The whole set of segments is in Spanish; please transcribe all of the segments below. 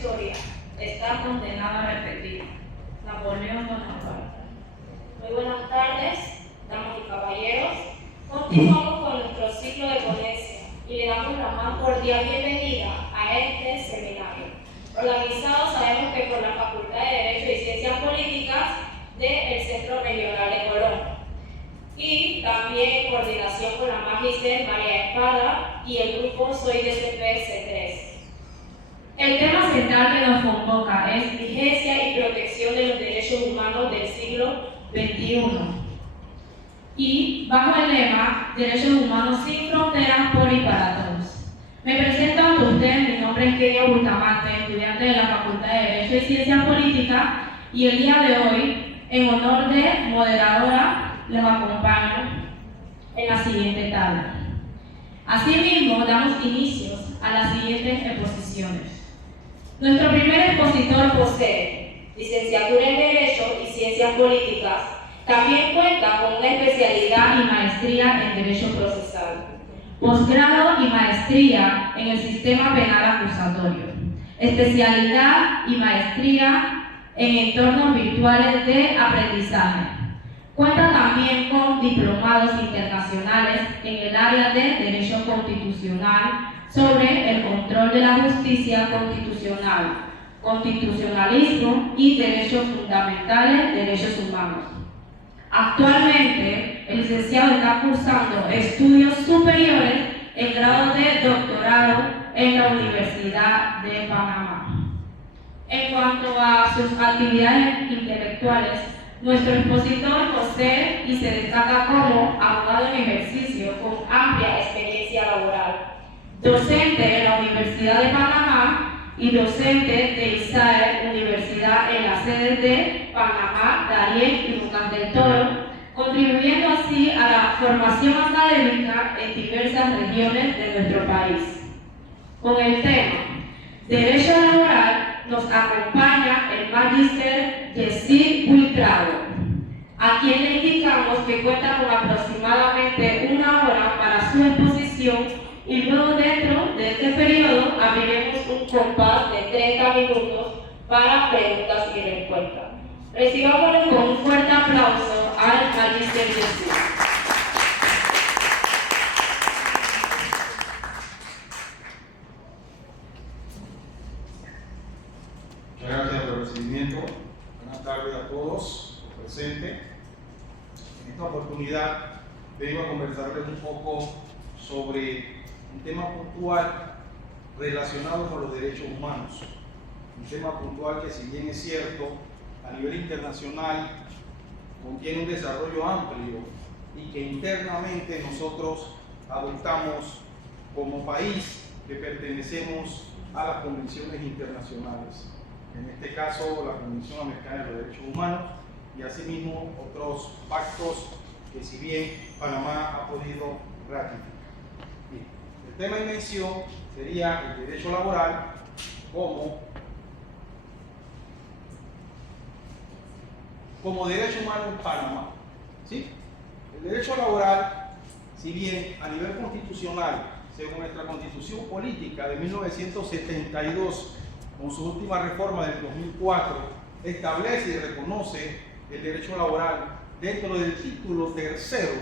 historia está condenada a repetir. Napoleón Bonaparte. Muy buenas tardes, damas y caballeros. Continuamos con nuestro ciclo de ponencia y le damos la más cordial bienvenida a este seminario, organizado sabemos que por la Facultad de Derecho y Ciencias Políticas del Centro Regional de Colón, y también en coordinación con la Magíster María Espada y el grupo Soy DCPS3. El tema central que nos convoca es vigencia y protección de los derechos humanos del siglo XXI. Y bajo el lema Derechos Humanos sin fronteras, por y para todos. Me presento ante ustedes, mi nombre es Kenia Bustamante, estudiante de la Facultad de Derecho y Ciencias Políticas, y el día de hoy, en honor de moderadora, les acompaño en la siguiente tabla. Asimismo, damos inicios a las siguientes exposiciones. Nuestro primer expositor posee licenciatura en Derecho y Ciencias Políticas. También cuenta con una especialidad y maestría en Derecho Procesal, posgrado y maestría en el Sistema Penal Acusatorio, especialidad y maestría en entornos virtuales de aprendizaje. Cuenta también con diplomados internacionales en el área de Derecho Constitucional sobre el control de la justicia constitucional, constitucionalismo y derechos fundamentales, derechos humanos. Actualmente, el licenciado está cursando estudios superiores en grado de doctorado en la Universidad de Panamá. En cuanto a sus actividades intelectuales, nuestro expositor posee y se destaca como abogado en ejercicio con amplia experiencia laboral, docente de la Universidad de Panamá y docente de ISAE Universidad en las sedes de Panamá, Darién y Lucas del Toro, contribuyendo así a la formación académica en diversas regiones de nuestro país. Con el tema Derecho Laboral nos acompaña el Magíster Yesid Buitrago, a quien le indicamos que cuenta con aproximadamente 1 hora para su exposición y luego dentro de este periodo abriremos un compás de 30 minutos para preguntas y respuestas. Recibámosle con un fuerte aplauso al Magíster Yesid. Muchas gracias por el recibimiento. Buenas tardes a todos los presentes. En esta oportunidad vengo a conversarles un poco sobre un tema puntual relacionado con los derechos humanos. Un tema puntual que, si bien es cierto, a nivel internacional contiene un desarrollo amplio y que internamente nosotros adoptamos como país que pertenecemos a las convenciones internacionales. En este caso, la Convención Americana de los Derechos Humanos y asimismo otros pactos que, si bien Panamá ha podido ratificar. Bien, el tema en mención sería el derecho laboral como derecho humano en Panamá. ¿Sí? El derecho laboral, si bien a nivel constitucional, según nuestra Constitución Política de 1972, con su última reforma del 2004, establece y reconoce el derecho laboral dentro del título tercero,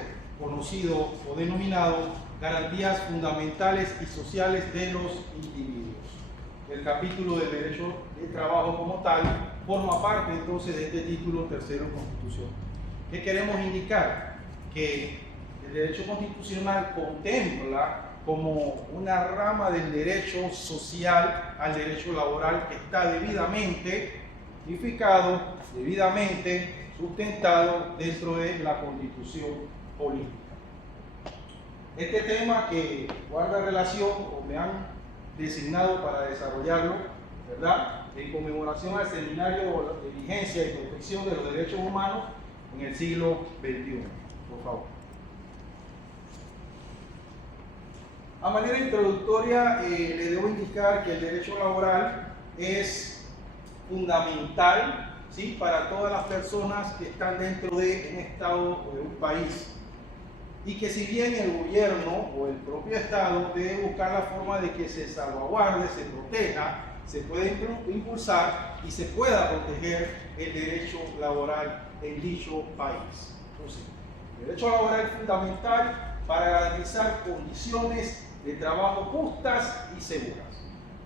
conocido o denominado Garantías Fundamentales y Sociales de los Individuos. El capítulo del derecho de trabajo como tal forma parte entonces de este título tercero constitucional. ¿Qué queremos indicar? Que el derecho constitucional contempla como una rama del derecho social al derecho laboral que está debidamente tipificado, debidamente sustentado dentro de la Constitución política. Este tema que guarda relación o me han designado para desarrollarlo, ¿verdad?, en conmemoración al Seminario de Vigencia y Protección de los Derechos Humanos en el siglo XXI. Por favor. A manera introductoria, le debo indicar que el derecho laboral es fundamental, ¿sí?, para todas las personas que están dentro de un Estado o de un país. Y que, si bien el gobierno o el propio Estado debe buscar la forma de que se salvaguarde, se proteja, se puede impulsar y se pueda proteger el derecho laboral en dicho país. Entonces, el derecho laboral es fundamental para garantizar condiciones de trabajo justas y seguras.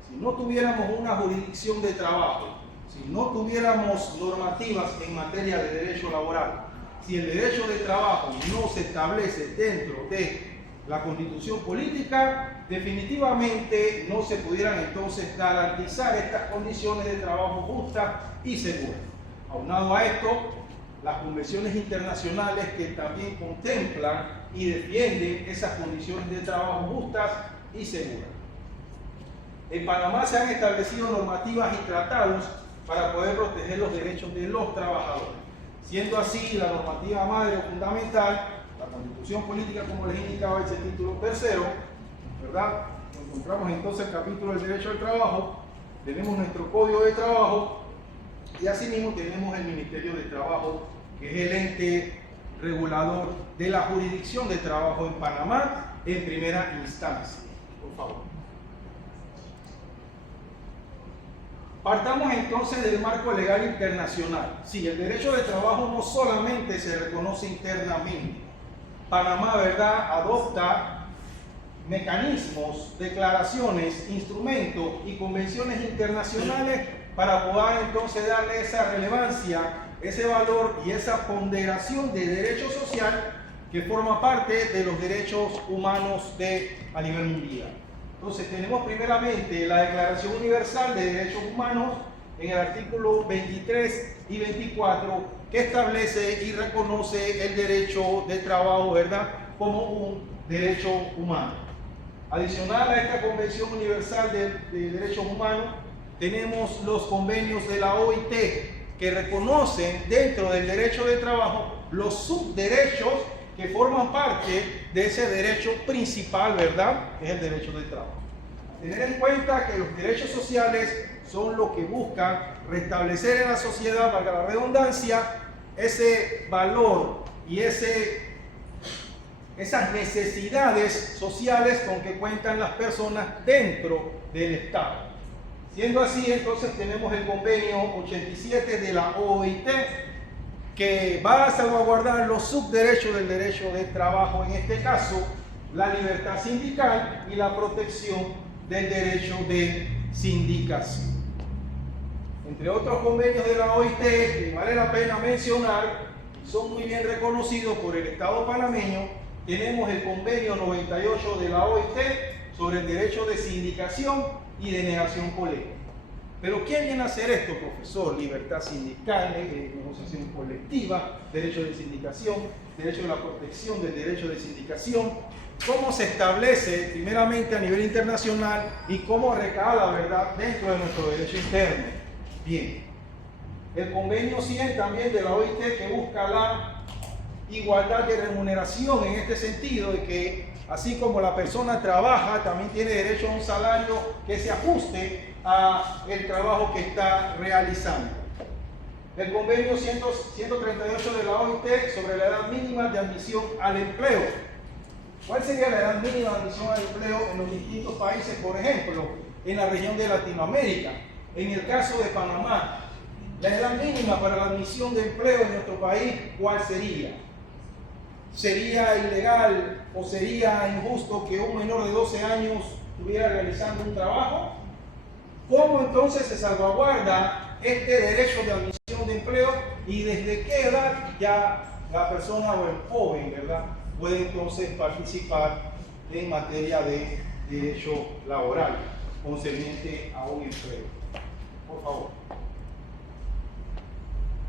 Si no tuviéramos una jurisdicción de trabajo, si no tuviéramos normativas en materia de derecho laboral, si el derecho de trabajo no se establece dentro de la Constitución política, definitivamente no se pudieran entonces garantizar estas condiciones de trabajo justas y seguras. Aunado a esto, las convenciones internacionales que también contemplan y defienden esas condiciones de trabajo justas y seguras. En Panamá se han establecido normativas y tratados para poder proteger los derechos de los trabajadores. Siendo así, la normativa madre o fundamental, la Constitución política, como les indicaba ese título tercero, ¿verdad? Encontramos entonces el capítulo del derecho al trabajo, tenemos nuestro Código de Trabajo y asimismo tenemos el Ministerio de Trabajo, que es el ente regulador de la jurisdicción de trabajo en Panamá en primera instancia. Por favor. Partamos entonces del marco legal internacional. Sí, el derecho de trabajo no solamente se reconoce internamente. Panamá, ¿verdad?, adopta mecanismos, declaraciones, instrumentos y convenciones internacionales para poder entonces darle esa relevancia, ese valor y esa ponderación de derecho social que forma parte de los derechos humanos a nivel mundial. Entonces tenemos primeramente la Declaración Universal de Derechos Humanos en el artículo 23 y 24 que establece y reconoce el derecho de trabajo, ¿verdad?, como un derecho humano. Adicional a esta Convención Universal de Derechos Humanos, tenemos los convenios de la OIT que reconocen dentro del derecho de trabajo los subderechos que forman parte de ese derecho principal, ¿verdad?, que es el derecho de trabajo. Tener en cuenta que los derechos sociales son los que buscan restablecer en la sociedad, valga la redundancia, ese valor y esas necesidades sociales con que cuentan las personas dentro del Estado. Siendo así, entonces tenemos el convenio 87 de la OIT, que va a salvaguardar los subderechos del derecho de trabajo, en este caso, la libertad sindical y la protección del derecho de sindicación. Entre otros convenios de la OIT que vale la pena mencionar, son muy bien reconocidos por el Estado panameño, tenemos el convenio 98 de la OIT sobre el derecho de sindicación y de negación colectiva. Pero ¿quién viene a hacer esto, profesor? Libertad sindical, negociación colectiva, derecho de sindicación, derecho de la protección del derecho de sindicación. ¿Cómo se establece primeramente a nivel internacional y cómo recala, ¿verdad?, dentro de nuestro derecho interno? Bien, el convenio 100 también de la OIT, que busca la igualdad de remuneración en este sentido, de que así como la persona trabaja, también tiene derecho a un salario que se ajuste a el trabajo que está realizando. El convenio 138 de la OIT sobre la edad mínima de admisión al empleo. ¿Cuál sería la edad mínima de admisión al empleo en los distintos países? Por ejemplo, en la región de Latinoamérica. En el caso de Panamá, la edad mínima para la admisión de empleo en nuestro país, ¿cuál sería? ¿Sería ilegal o sería injusto que un menor de 12 años estuviera realizando un trabajo? ¿Cómo entonces se salvaguarda este derecho de admisión de empleo y desde qué edad ya la persona o el joven, ¿verdad?, puede entonces participar en materia de derecho laboral concerniente a un empleo? Por favor.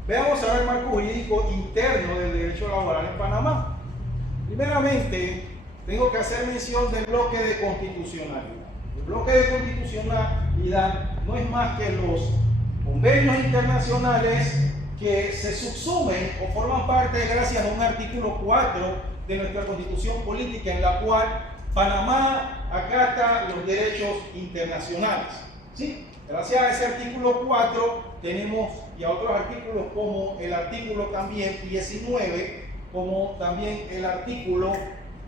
Veamos ahora el marco jurídico interno del derecho laboral en Panamá. Primeramente, tengo que hacer mención del bloque de constitucionalidad. El bloque de constitucionalidad no es más que los convenios internacionales que se subsumen o forman parte gracias a un artículo 4 de nuestra Constitución política, en la cual Panamá acata los derechos internacionales. ¿Sí? Gracias a ese artículo 4 tenemos y a otros artículos como el artículo también 19, como también el artículo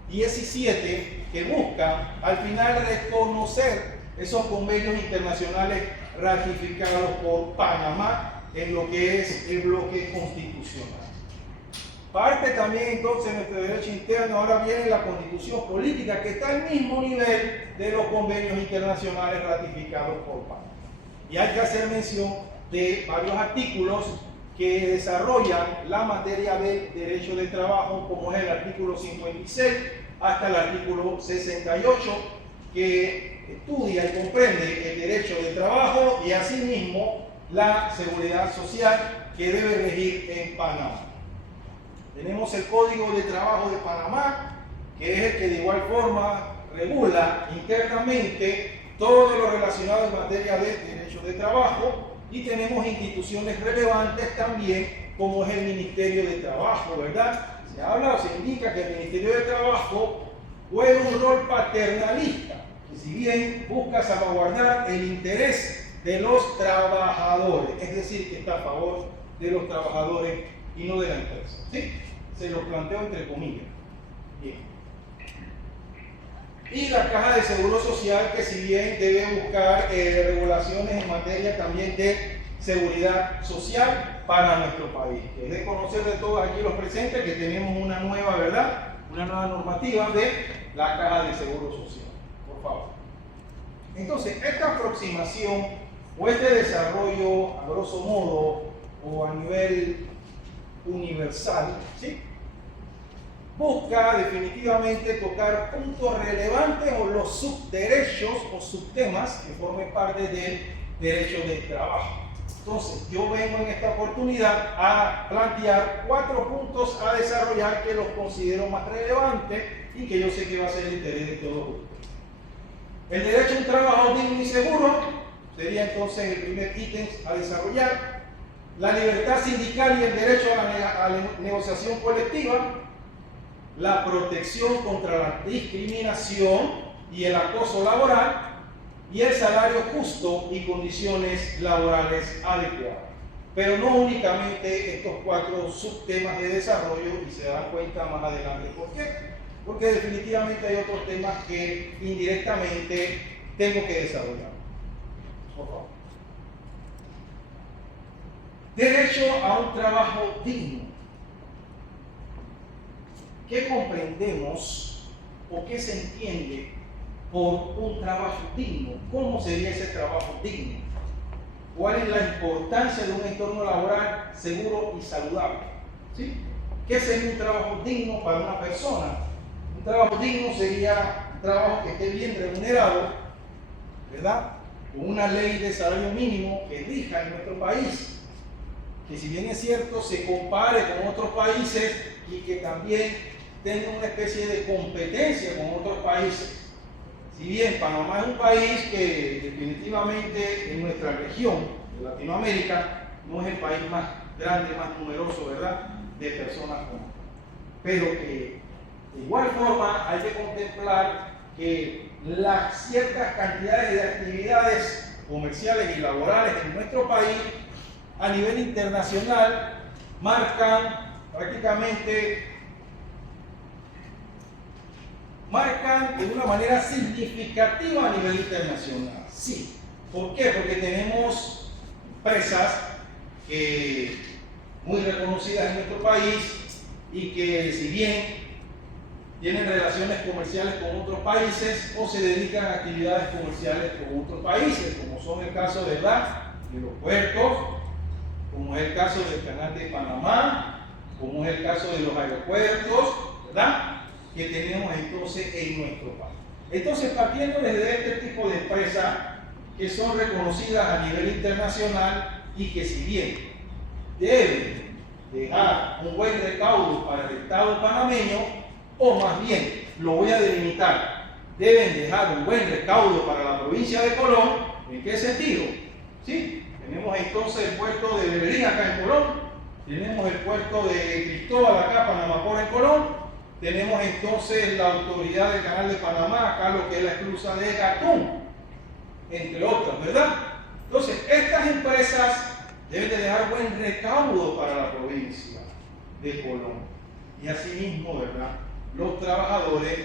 17, que busca al final reconocer esos convenios internacionales ratificados por Panamá en lo que es el bloque constitucional. Parte también entonces de nuestro derecho interno, ahora viene la constitución política, que está al mismo nivel de los convenios internacionales ratificados por Panamá. Y hay que hacer mención de varios artículos que desarrollan la materia del derecho del trabajo, como es el artículo 56 hasta el artículo 68, que estudia y comprende el derecho del trabajo y asimismo la seguridad social que debe regir en Panamá. Tenemos el Código de Trabajo de Panamá, que es el que de igual forma regula internamente todo lo relacionado en materia de derecho de trabajo, y tenemos instituciones relevantes también, como es el Ministerio de Trabajo, ¿verdad? Se habla o se indica que el Ministerio de Trabajo juega un rol paternalista, que si bien busca salvaguardar el interés de los trabajadores, es decir, que está a favor de los trabajadores y no de la empresa. ¿Sí? Se lo planteo entre comillas. Bien. Y la Caja de Seguro Social, que si bien debe buscar regulaciones en materia también de seguridad social para nuestro país. Que es de conocer de todos aquí los presentes que tenemos una nueva, ¿verdad? Una nueva normativa de la Caja de Seguro Social. Por favor. Entonces, esta aproximación o este desarrollo, a grosso modo, o a nivel universal, ¿sí?, busca definitivamente tocar puntos relevantes o los subderechos o subtemas que formen parte del derecho del trabajo. Entonces, yo vengo en esta oportunidad a plantear 4 puntos a desarrollar que los considero más relevantes y que yo sé que va a ser el interés de todos ustedes. El derecho a un trabajo digno y seguro sería entonces el primer ítem a desarrollar. La libertad sindical y el derecho a la negociación colectiva. La protección contra la discriminación y el acoso laboral, y el salario justo y condiciones laborales adecuadas. Pero no únicamente estos 4 subtemas de desarrollo, y se dan cuenta más adelante por qué. Porque definitivamente hay otros temas que indirectamente tengo que desarrollar. Por favor. Derecho a un trabajo digno. ¿Qué comprendemos o qué se entiende por un trabajo digno? ¿Cómo sería ese trabajo digno? ¿Cuál es la importancia de un entorno laboral seguro y saludable? ¿Sí? ¿Qué sería un trabajo digno para una persona? Un trabajo digno sería un trabajo que esté bien remunerado, ¿verdad? Con una ley de salario mínimo que rija en nuestro país, que si bien es cierto se compare con otros países y que también tenga una especie de competencia con otros países. Si bien Panamá es un país que definitivamente en nuestra región de Latinoamérica no es el país más grande, más numeroso, ¿verdad?, de personas con, pero que de igual forma hay que contemplar que las ciertas cantidades de actividades comerciales y laborales en nuestro país a nivel internacional marcan de una manera significativa a nivel internacional. Sí. ¿Por qué? Porque tenemos empresas muy reconocidas en nuestro país y que, si bien tienen relaciones comerciales con otros países o se dedican a actividades comerciales con otros países, como son el caso, ¿verdad?, de los puertos, como es el caso del Canal de Panamá, como es el caso de los aeropuertos, ¿verdad?, que tenemos entonces en nuestro país. Entonces, partiendo desde este tipo de empresas que son reconocidas a nivel internacional y que, si bien deben dejar un buen recaudo para el Estado panameño, o más bien, lo voy a delimitar, deben dejar un buen recaudo para la provincia de Colón. ¿En qué sentido? ¿Sí? Tenemos entonces el puerto de Beberín acá en Colón, tenemos el puerto de Cristóbal acá, Panamacora en Colón, tenemos entonces la autoridad del Canal de Panamá, acá lo que es la esclusa de Gatún, entre otras, ¿verdad? Entonces, estas empresas deben de dejar buen recaudo para la provincia de Colón. Y asimismo, ¿verdad?, los trabajadores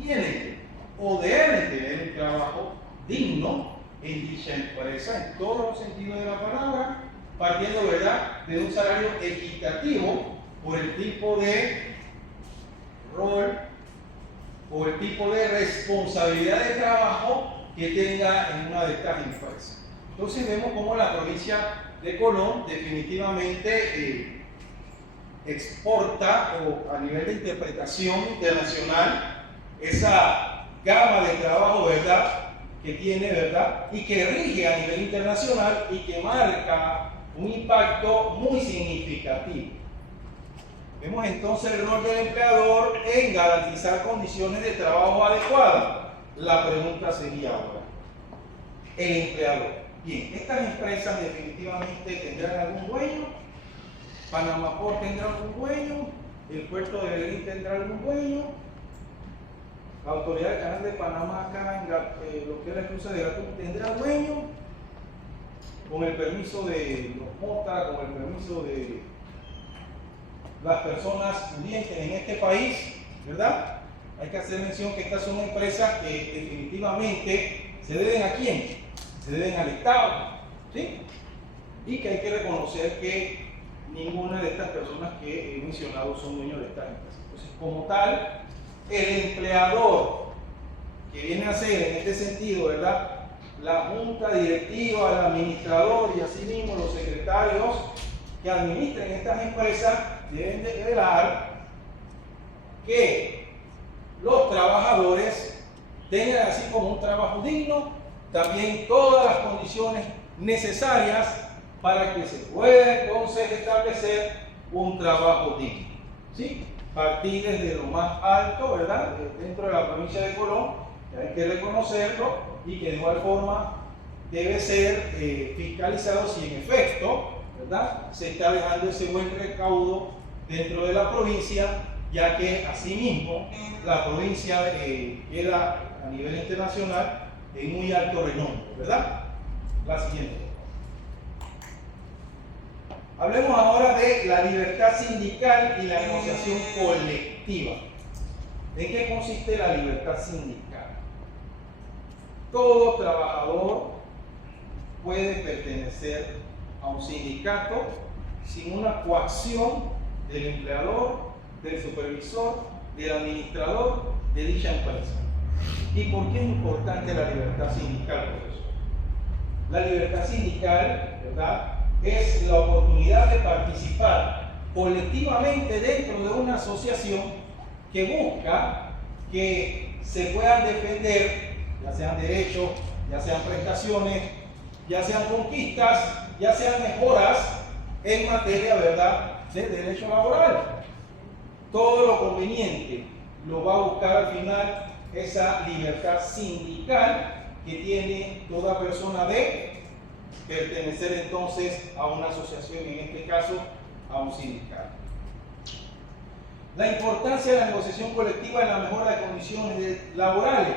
tienen o deben tener un trabajo digno en dicha empresa, en todos los sentidos de la palabra, partiendo, ¿verdad?, de un salario equitativo por el tipo de rol o el tipo de responsabilidad de trabajo que tenga en una de estas empresas. Entonces vemos cómo la provincia de Colón definitivamente exporta, o a nivel de interpretación internacional, esa gama de trabajo, ¿verdad?, que tiene, ¿verdad?, y que rige a nivel internacional y que marca un impacto muy significativo. Vemos entonces el rol del empleador en garantizar condiciones de trabajo adecuadas. La pregunta sería ahora, el empleador. Bien, estas empresas definitivamente tendrán algún dueño. Panamá Port tendrá algún dueño. El puerto de Belén tendrá algún dueño. La autoridad del canal de Panamá acá en lo que es la cruce de Gatún tendrá dueño. Con el permiso de los MOTA, con el permiso de las personas pudientes en este país, ¿verdad? Hay que hacer mención que estas son empresas que definitivamente se deben ¿a quién? Se deben al Estado, ¿sí? Y que hay que reconocer que ninguna de estas personas que he mencionado son dueños de estas empresas. Entonces, como tal, el empleador que viene a ser en este sentido, ¿verdad?, la junta directiva, el administrador y asimismo los secretarios que administren estas empresas deben de velar que los trabajadores tengan, así como un trabajo digno, también todas las condiciones necesarias para que se pueda entonces establecer un trabajo digno, ¿sí? Partir desde lo más alto, ¿verdad?, dentro de la provincia de Colón, que hay que reconocerlo, y que de igual forma debe ser fiscalizado si en efecto, ¿verdad?, se está dejando ese buen recaudo dentro de la provincia, ya que asimismo la provincia queda a nivel internacional en muy alto renombre, ¿verdad? La siguiente. Hablemos ahora de la libertad sindical y la negociación colectiva. ¿En qué consiste la libertad sindical? Todo trabajador puede pertenecer a un sindicato sin una coacción del empleador, del supervisor, del administrador de dicha empresa. ¿Y por qué es importante la libertad sindical, profesor? La libertad sindical, ¿verdad?, es la oportunidad de participar colectivamente dentro de una asociación que busca que se puedan defender, ya sean derechos, ya sean prestaciones, ya sean conquistas, ya sean mejoras en materia, ¿verdad?, de derecho laboral. Todo lo conveniente lo va a buscar al final esa libertad sindical que tiene toda persona de pertenecer entonces a una asociación, en este caso a un sindicato. La importancia de la negociación colectiva en la mejora de condiciones laborales.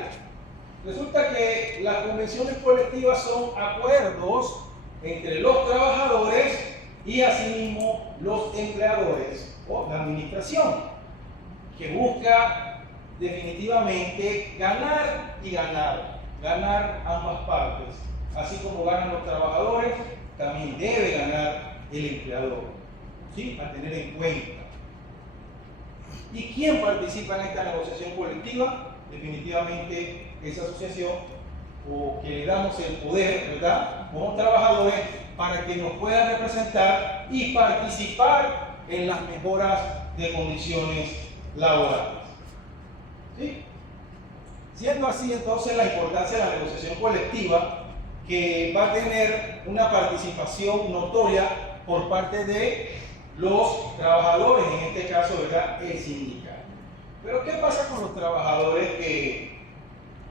Resulta que las convenciones colectivas son acuerdos entre los trabajadores y asimismo los empleadores o la administración, que busca definitivamente ganar y ganar ambas partes. Así como ganan los trabajadores, también debe ganar el empleador, ¿sí?, a tener en cuenta. ¿Y quién participa en esta negociación colectiva? Definitivamente esa asociación, o que le damos el poder, ¿verdad?, como trabajadores, para que nos puedan representar y participar en las mejoras de condiciones laborales, ¿sí? Siendo así, entonces, la importancia de la negociación colectiva, que va a tener una participación notoria por parte de los trabajadores, en este caso, ¿verdad?, el sindicato. Pero ¿qué pasa con los trabajadores que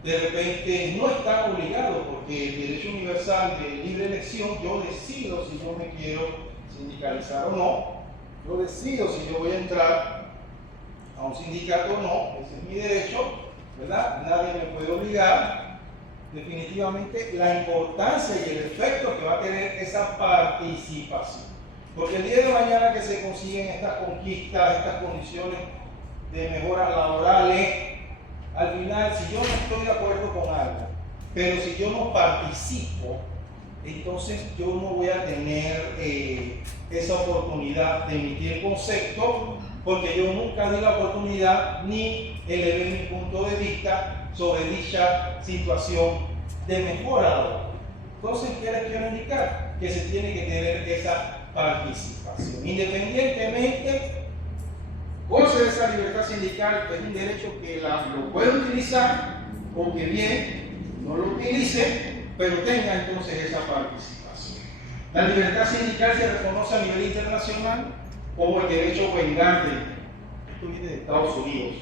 de repente no están obligados? Porque el derecho universal de libre elección, yo decido si yo me quiero sindicalizar o no, yo decido si yo voy a entrar a un sindicato o no, ese es mi derecho, ¿verdad? Nadie me puede obligar. Definitivamente la importancia y el efecto que va a tener esa participación. Porque el día de mañana que se consiguen estas conquistas, estas condiciones de mejoras laborales, al final, si yo no estoy de acuerdo con algo Pero si yo no participo, entonces yo no voy a tener esa oportunidad de emitir concepto, porque yo nunca di la oportunidad ni elevé mi punto de vista sobre dicha situación de mejora. Entonces, ¿qué les quiero indicar? Que se tiene que tener esa participación. Independientemente, goce de esa libertad sindical, es un derecho que lo puede utilizar o que bien no lo utilice, pero tenga entonces esa participación. La libertad sindical se reconoce a nivel internacional como el derecho Weingarten. Esto viene de Estados Unidos.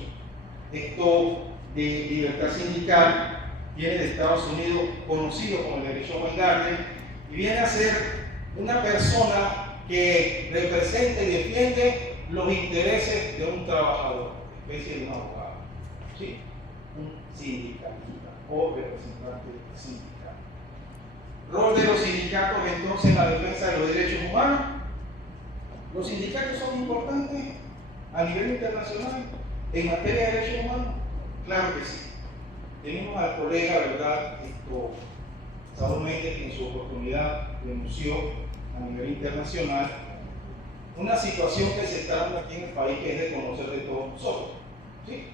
Esto de libertad sindical viene de Estados Unidos, conocido como el derecho Weingarten, y viene a ser una persona que representa y defiende los intereses de un trabajador, especie de un abogado, ¿sí? Un sindicalista o representante sindical. Rol de los sindicatos entonces en la defensa de los derechos humanos. Los sindicatos son importantes a nivel internacional en materia de derechos humanos. Claro que sí. Tenemos al colega, ¿verdad? Saúl Méndez, que en su oportunidad denunció a nivel internacional una situación que se está dando aquí en el país, que es de conocer de todos nosotros, ¿sí?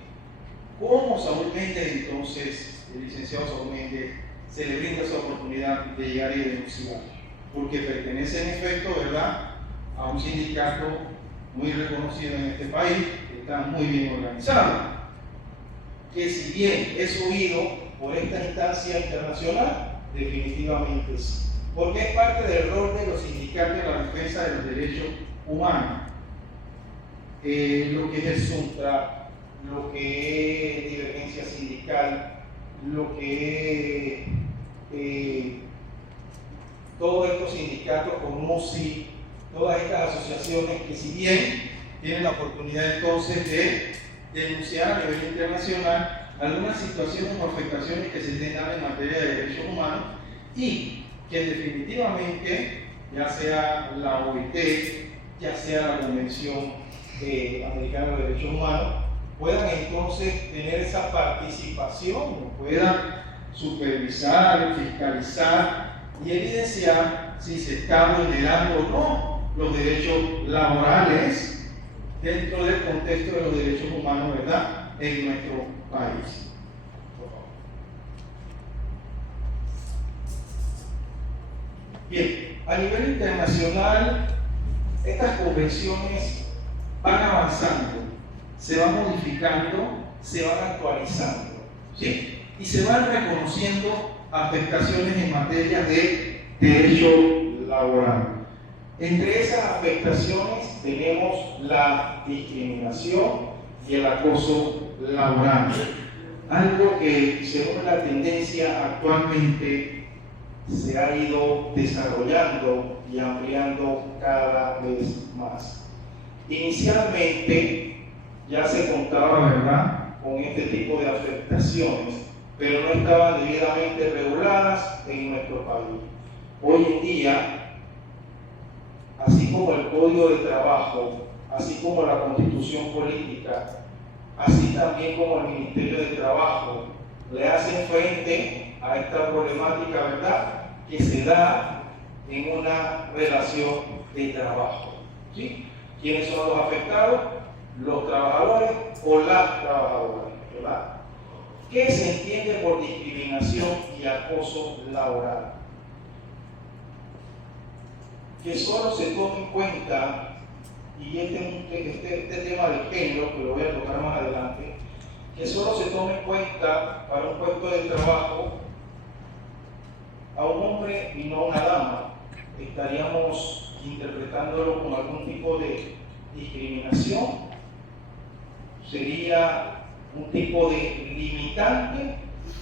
¿Cómo Saúl Méndez, entonces, el licenciado Saúl Méndez, se le brinda esa oportunidad de llegar y denunciar? Porque pertenece en efecto, ¿verdad?, a un sindicato muy reconocido en este país, que está muy bien organizado, que si bien es oído por esta instancia internacional, definitivamente sí, porque es parte del rol de los sindicatos en la defensa de los derechos humanos. Lo que es el SUNTRA, lo que es divergencia sindical, lo que es todos estos sindicatos como UCI, todas estas asociaciones que, si bien tienen la oportunidad entonces de denunciar a nivel internacional algunas situaciones o afectaciones que se estén dando en materia de derechos humanos, y que definitivamente, ya sea la OIT, ya sea la Convención Americana de Derechos Humanos, puedan entonces tener esa participación, puedan supervisar, fiscalizar y evidenciar si se está vulnerando o no los derechos laborales dentro del contexto de los derechos humanos, ¿verdad?, en nuestro país. Por favor. Bien, a nivel internacional, estas convenciones van avanzando, se van modificando, se van actualizando, ¿sí? Y se van reconociendo afectaciones en materia de derecho laboral. Entre esas afectaciones tenemos la discriminación y el acoso laboral, algo que, según la tendencia actualmente, se ha ido desarrollando y ampliando cada vez más. Inicialmente ya se contaba, ¿verdad?, con este tipo de afectaciones, pero no estaban debidamente reguladas en nuestro país. Hoy en día, así como el Código de Trabajo, así como la Constitución Política, así también como el Ministerio de Trabajo, le hacen frente a esta problemática, ¿verdad?, que se da en una relación de trabajo, ¿sí? ¿Quiénes son los afectados? Los trabajadores o las trabajadoras, ¿verdad? ¿Qué se entiende por discriminación y acoso laboral? Que solo se tome en cuenta, y este tema del género, que lo voy a tocar más adelante, que solo se tome en cuenta para un puesto de trabajo a un hombre y no a una dama. Estaríamos interpretándolo como algún tipo de discriminación. Sería un tipo de limitante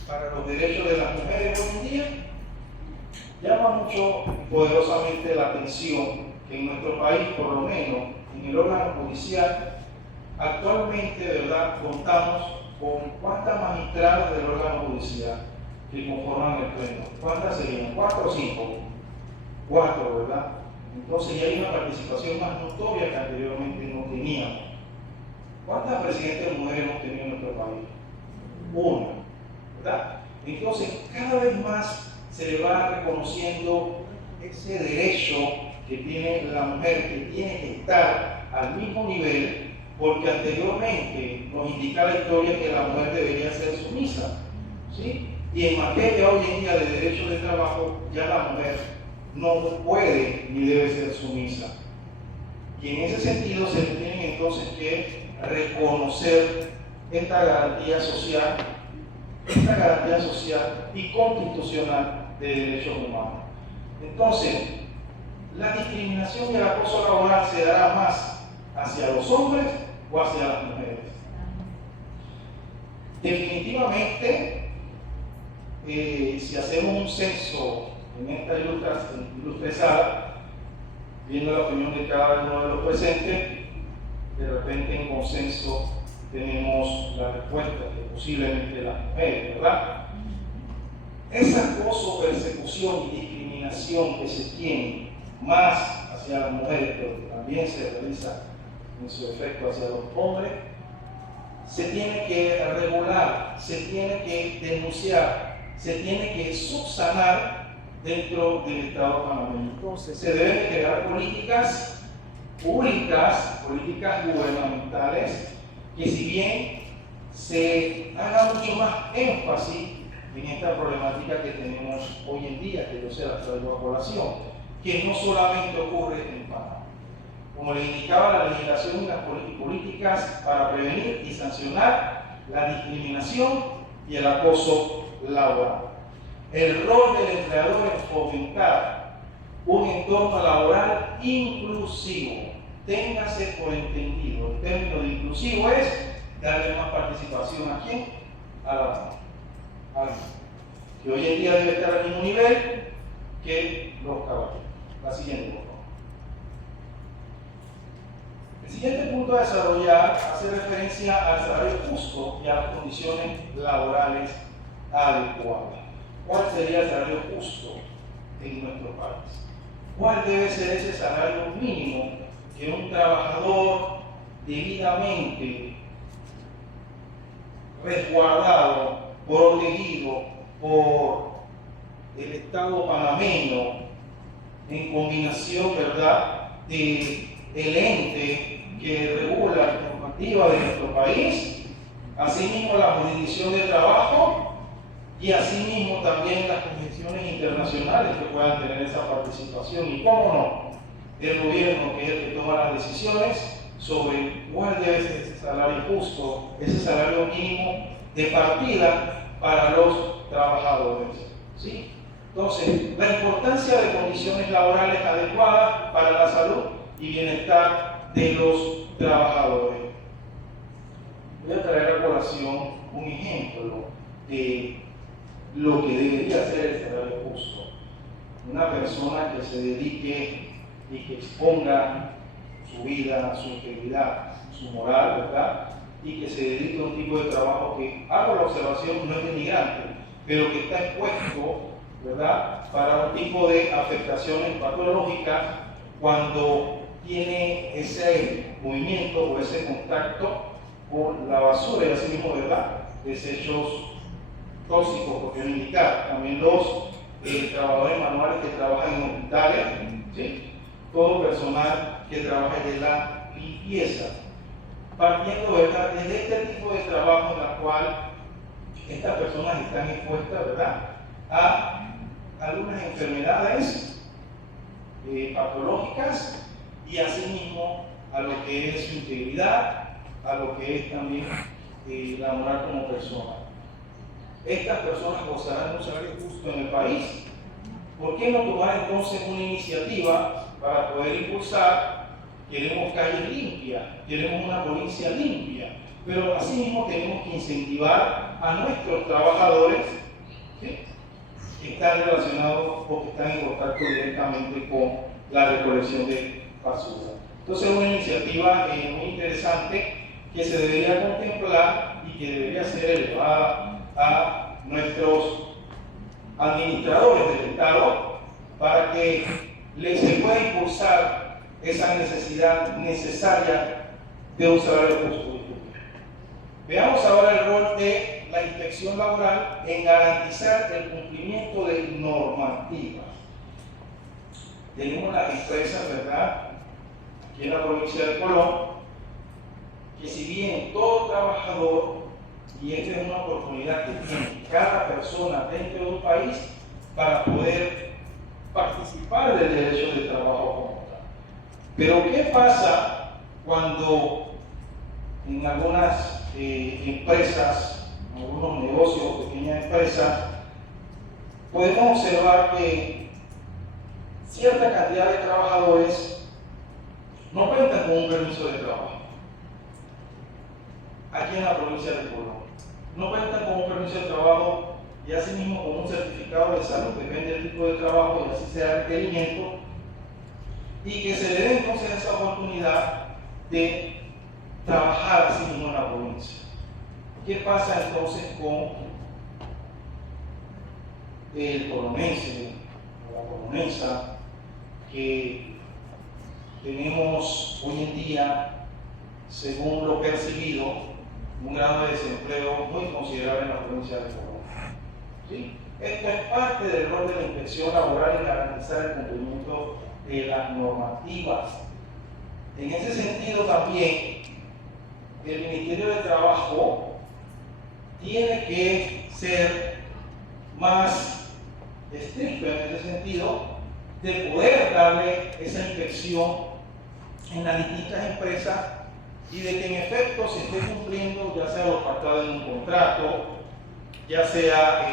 para los derechos de las mujeres hoy en día. Llama mucho poderosamente la atención que en nuestro país, por lo menos en el órgano judicial, actualmente, ¿verdad?, contamos con ¿cuántas magistradas del órgano judicial que conforman el pleno? ¿Cuántas serían? ¿4 o 5? 4, ¿verdad? Entonces ya hay una participación más notoria que anteriormente no teníamos. ¿Cuántas presidentes de mujeres hemos tenido en nuestro país? 1, ¿verdad? Entonces, cada vez más se le va reconociendo ese derecho que tiene la mujer, que tiene que estar al mismo nivel, porque anteriormente nos indica la historia que la mujer debería ser sumisa, ¿sí? Y en materia hoy en día de derechos de trabajo, ya la mujer no puede ni debe ser sumisa. Y en ese sentido se le tienen entonces que reconocer esta garantía social y constitucional de derechos humanos. Entonces, la discriminación y el acoso laboral se dará más hacia los hombres o hacia las mujeres. Definitivamente, si hacemos un censo en esta ilustre sala, viendo la opinión de cada uno de los presentes, de repente en consenso tenemos la respuesta que posiblemente las mujeres, ¿verdad? Ese acoso, persecución y discriminación que se tiene más hacia las mujeres, pero que también se realiza en su efecto hacia los hombres, se tiene que regular, se tiene que denunciar, se tiene que subsanar dentro del Estado panameño. Entonces, se deben de crear políticas públicas, políticas gubernamentales, que si bien se haga mucho más énfasis en esta problemática que tenemos hoy en día, que yo se la traigo a colación, que no solamente ocurre en Panamá. Como le indicaba, la legislación y las políticas para prevenir y sancionar la discriminación y el acoso laboral. El rol del empleador es fomentar un entorno laboral inclusivo. Téngase por entendido, el término de inclusivo es darle más participación a quién, a la mujer, que hoy en día debe estar al mismo nivel que los caballeros. La siguiente, por favor. El siguiente punto a desarrollar hace referencia al salario justo y a las condiciones laborales adecuadas. ¿Cuál sería el salario justo en nuestro país? ¿Cuál debe ser ese salario mínimo que un trabajador debidamente resguardado, protegido por el Estado panameño, en combinación, ¿verdad?, de el ente que regula la normativa de nuestro país, asimismo la jurisdicción de trabajo y asimismo también las convenciones internacionales que puedan tener esa participación, y cómo no, el gobierno, que es el que toma las decisiones sobre cuál debe ser ese salario justo, ese salario mínimo de partida para los trabajadores, ¿sí? Entonces, la importancia de condiciones laborales adecuadas para la salud y bienestar de los trabajadores. Voy a traer a colación un ejemplo de lo que debería ser el salario justo. Una persona que se dedique y que exponga su vida, su integridad, su moral, ¿verdad? Y que se dedique a un tipo de trabajo que, hago la observación, no es denigrante, pero que está expuesto, ¿verdad?, para un tipo de afectaciones patológicas cuando tiene ese movimiento o ese contacto con la basura y así mismo, ¿verdad?, desechos tóxicos, porque indicar también los trabajadores manuales que trabajan en hospitales, ¿sí?, todo personal que trabaja en la limpieza, partiendo, ¿verdad?, desde este tipo de trabajo en el cual estas personas están expuestas, ¿verdad?, a algunas enfermedades patológicas y asimismo a lo que es su integridad, a lo que es también la moral como persona. Estas personas gozarán de un salario justo en el país. ¿Por qué no tomar entonces una iniciativa para poder impulsar? Queremos calles limpias, queremos una provincia limpia, pero asimismo tenemos que incentivar a nuestros trabajadores, ¿sí?, que están relacionados o que están en contacto directamente con la recolección de basura. Entonces es una iniciativa muy interesante que se debería contemplar y que debería ser elevada a nuestros administradores del Estado para que se pueda impulsar esa necesidad necesaria de un salario justo. Veamos ahora el rol de la inspección laboral en garantizar el cumplimiento de normativas. Tenemos las empresas, ¿verdad?, aquí en la provincia de Colón, que si bien todo trabajador, y esta es una oportunidad que tiene cada persona dentro de un país para poder participar del derecho de trabajo como tal. Pero ¿qué pasa cuando en algunas empresas, en algunos negocios, pequeñas empresas, podemos observar que cierta cantidad de trabajadores no cuentan con un permiso de trabajo? Aquí en la provincia de Colón, no cuentan con un permiso de trabajo y asimismo con un certificado de salud, depende del tipo de trabajo y así sea el requerimiento, y que se le dé entonces esa oportunidad de trabajar así mismo en la provincia. ¿Qué pasa entonces con el colonense o la colonesa que tenemos hoy en día, según lo percibido, un grado de desempleo muy considerable en la provincia de Colón? ¿Sí? Esto es parte del rol de la inspección laboral en garantizar el cumplimiento de las normativas. En ese sentido también, el Ministerio de Trabajo tiene que ser más estricto en ese sentido, de poder darle esa inspección en las distintas empresas y de que en efecto se esté cumpliendo ya sea lo pactado en un contrato, ya sea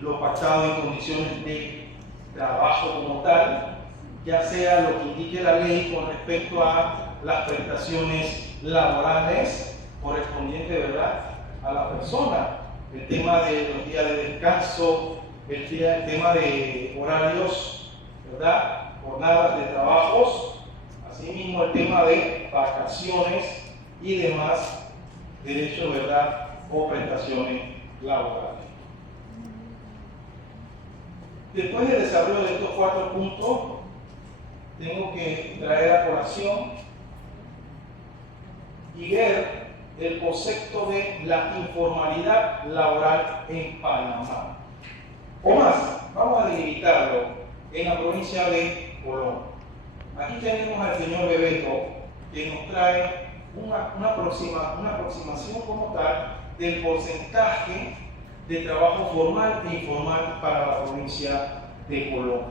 lo pactado en condiciones de trabajo como tal, ya sea lo que indique la ley con respecto a las prestaciones laborales correspondientes, ¿verdad?, a la persona, el tema de los días de descanso, el tema de horarios, ¿verdad?, jornadas de trabajos, asimismo el tema de vacaciones y demás derechos, ¿verdad?, o prestaciones laborales. Después del desarrollo de estos 4 puntos, tengo que traer a colación y ver el concepto de la informalidad laboral en Panamá. O más, vamos a delimitarlo en la provincia de Colón. Aquí tenemos al señor Bebeto, que nos trae una aproximación como tal del porcentaje de trabajo formal e informal para la provincia de Colón.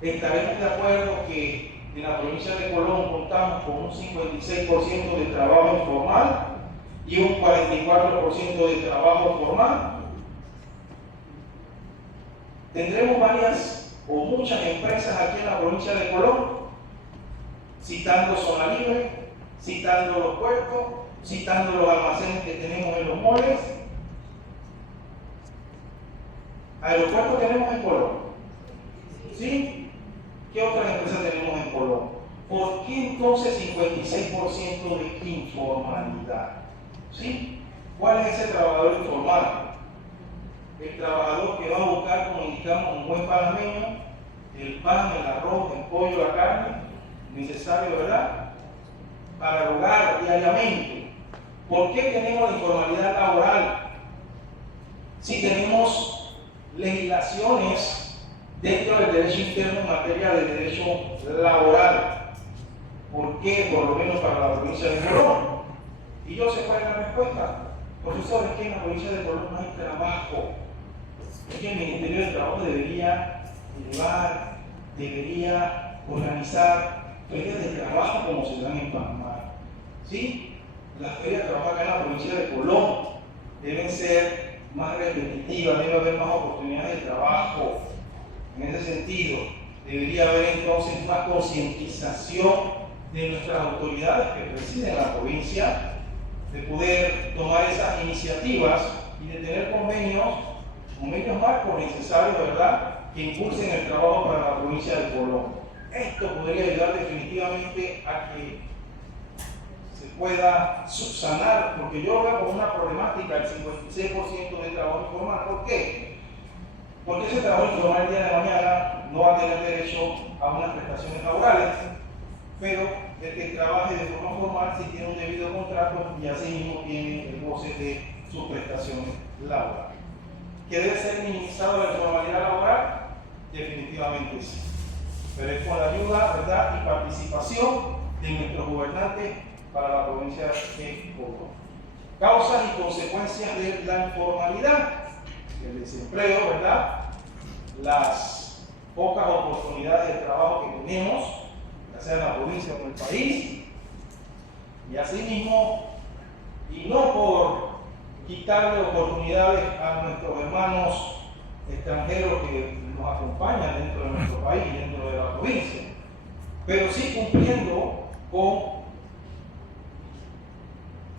Estaremos de acuerdo que en la provincia de Colón contamos con un 56% de trabajo informal y un 44% de trabajo formal. Tendremos varias o muchas empresas aquí en la provincia de Colón, citando Zona Libre, citando los puertos, citando los almacenes que tenemos en los moles. ¿Aeropuertos tenemos en Colón? ¿Sí? ¿Qué otras empresas tenemos en Colón? ¿Por qué entonces 56% de informalidad? ¿Sí? ¿Cuál es ese trabajador informal? El trabajador que va a buscar, como indicamos, un buen panameño, el pan, el arroz, el pollo, la carne, necesario, ¿verdad?, para el hogar diariamente. ¿Por qué tenemos la informalidad laboral? Si tenemos legislaciones dentro del derecho interno en materia de derecho laboral, ¿por qué, por lo menos para la provincia de Colón? Y yo sé cuál es la respuesta. Profesor, es que en la provincia de Colón no hay trabajo. Es que el Ministerio de Trabajo debería elevar, debería organizar ferias de trabajo como se dan en Panamá. ¿Sí? Las ferias de trabajo acá en la provincia de Colón deben ser más repetitivas, debe haber más oportunidades de trabajo. En ese sentido, debería haber entonces más concientización de nuestras autoridades que residen en la provincia, de poder tomar esas iniciativas y de tener convenios marcos necesarios, ¿verdad?, que impulsen el trabajo para la provincia de Colón. Esto podría ayudar definitivamente a que se pueda subsanar, porque yo veo como una problemática el 56% de trabajo informal. ¿Por qué? Porque ese trabajo informal el día de mañana no va a tener derecho a unas prestaciones laborales, pero el que trabaje de forma formal sí tiene un debido contrato y así mismo tiene el goce de sus prestaciones laborales. ¿Que debe ser minimizado la informalidad laboral? Definitivamente sí. Pero es con la ayuda, ¿verdad?, y participación de nuestros gobernantes para la provincia de Córdoba. Causas y consecuencias de la informalidad: el desempleo, ¿verdad?, las pocas oportunidades de trabajo que tenemos, ya sea en la provincia o en el país, y asimismo, y no por quitarle oportunidades a nuestros hermanos extranjeros que nos acompañan dentro de nuestro país, dentro de la provincia, pero sí cumpliendo con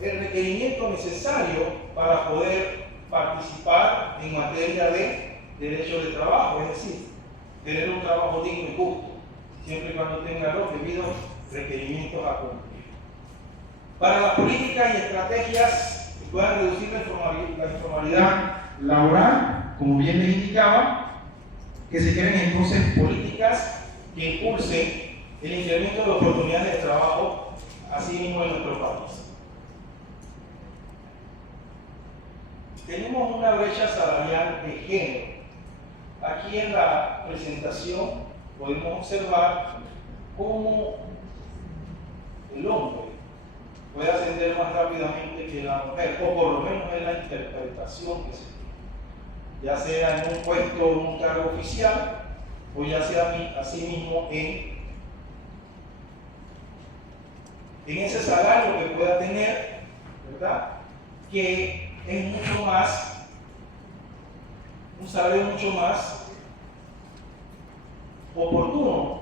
el requerimiento necesario para poder participar en materia de derechos de trabajo, es decir, tener un trabajo digno y justo, siempre y cuando tenga los debidos requerimientos a cumplir. Para las políticas y estrategias que puedan reducir la informalidad laboral, como bien les indicaba, que se creen entonces políticas que impulsen el incremento de oportunidades de trabajo, así mismo en nuestro país. Tenemos una brecha salarial de género. Aquí en la presentación podemos observar cómo el hombre puede ascender más rápidamente que la mujer, o por lo menos es la interpretación que se tiene, ya sea en un puesto o un cargo oficial, o ya sea asimismo en ese salario que pueda tener, ¿verdad?, que es mucho más, un salario mucho más oportuno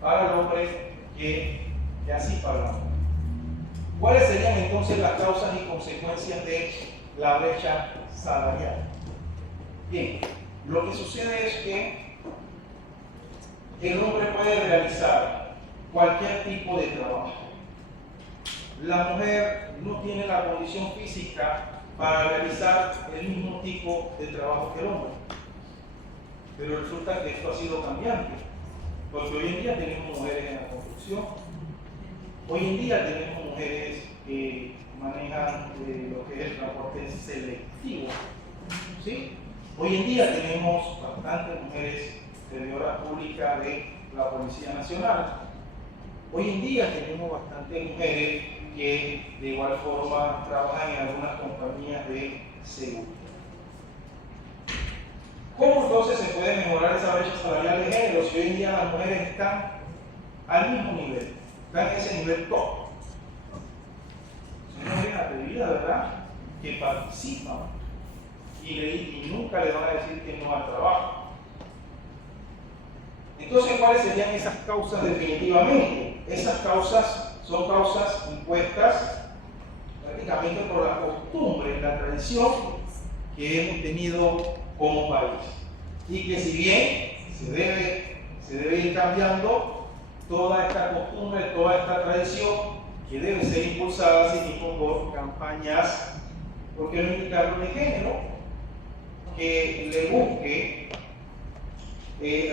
para el hombre que así para la mujer. ¿Cuáles serían entonces las causas y consecuencias de la brecha salarial? Bien, lo que sucede es que el hombre puede realizar cualquier tipo de trabajo. La mujer no tiene la condición física para realizar el mismo tipo de trabajo que el hombre. Pero resulta que esto ha sido cambiante, porque hoy en día tenemos mujeres en la construcción, hoy en día tenemos mujeres que manejan lo que es el transporte selectivo, ¿sí? Hoy en día tenemos bastantes mujeres servidoras públicas de la Policía Nacional. Hoy en día tenemos bastantes mujeres que de igual forma trabajan en algunas compañías de seguridad. ¿Cómo entonces se puede mejorar esa brecha salarial de género si hoy en día las mujeres están al mismo nivel, están en ese nivel top? Son mujeres atrevidas, ¿verdad?, que participan y nunca le van a decir que no al trabajo. Entonces, ¿cuáles serían esas causas definitivamente? Esas causas son causas impuestas prácticamente por la costumbre, la tradición que hemos tenido como país. Y que si bien se debe ir cambiando toda esta costumbre, toda esta tradición, que debe ser impulsada así mismo por campañas, ¿por qué no indicarlo, de género, que le busque